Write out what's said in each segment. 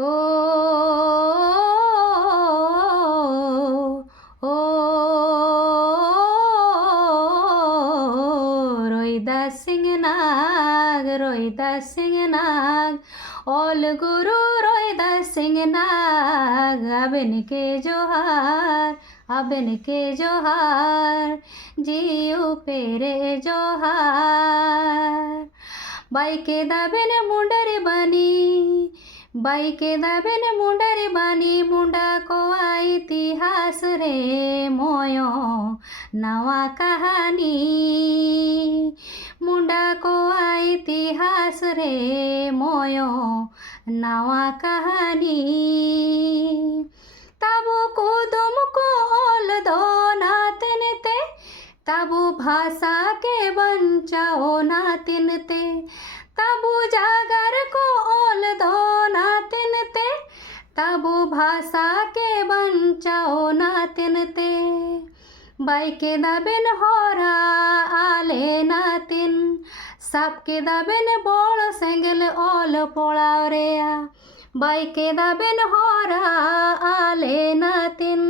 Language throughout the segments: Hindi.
ও ও রইদা সিং নাগ রইদা সিং নাগ অল গুরু রইদা সিং নাগ আবেন কে জোহার আবেন কে জোহার জিউ পেরে জোহার বাইকে দাবেন মুন্ডারে বানি বাইকে দাবেন মুন্ডারে বানি মুন্ডা को ইতিহাস রে ময় नवा कहानी मुंडा को इतिहास रे मोयो नवा कहानी ताबो कुदुम को ओल दो नातनते ताबो भाषा के बंचाओ नातिनते ताबो जागर को ओल दो नातिनते ताबो भाषा के बंचाओ नातिनते বাইকে দাবেন হরা আলে নাতিন সাপকে দাবেন বড় সেঙ্গেল অল পড়াও রেয়া বাইকে দাবেন হরা আলে নাতিন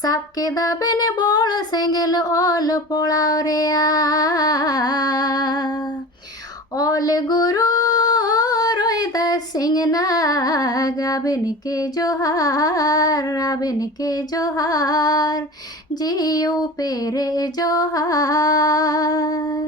সাপকে দাবেন বড় সেঙ্গেল অল পড়াও রেয়া অল গুরু রইদা সিং নাগ আবেন কে জোহার আবেন কে জোহার জিউ পেরে জোহার।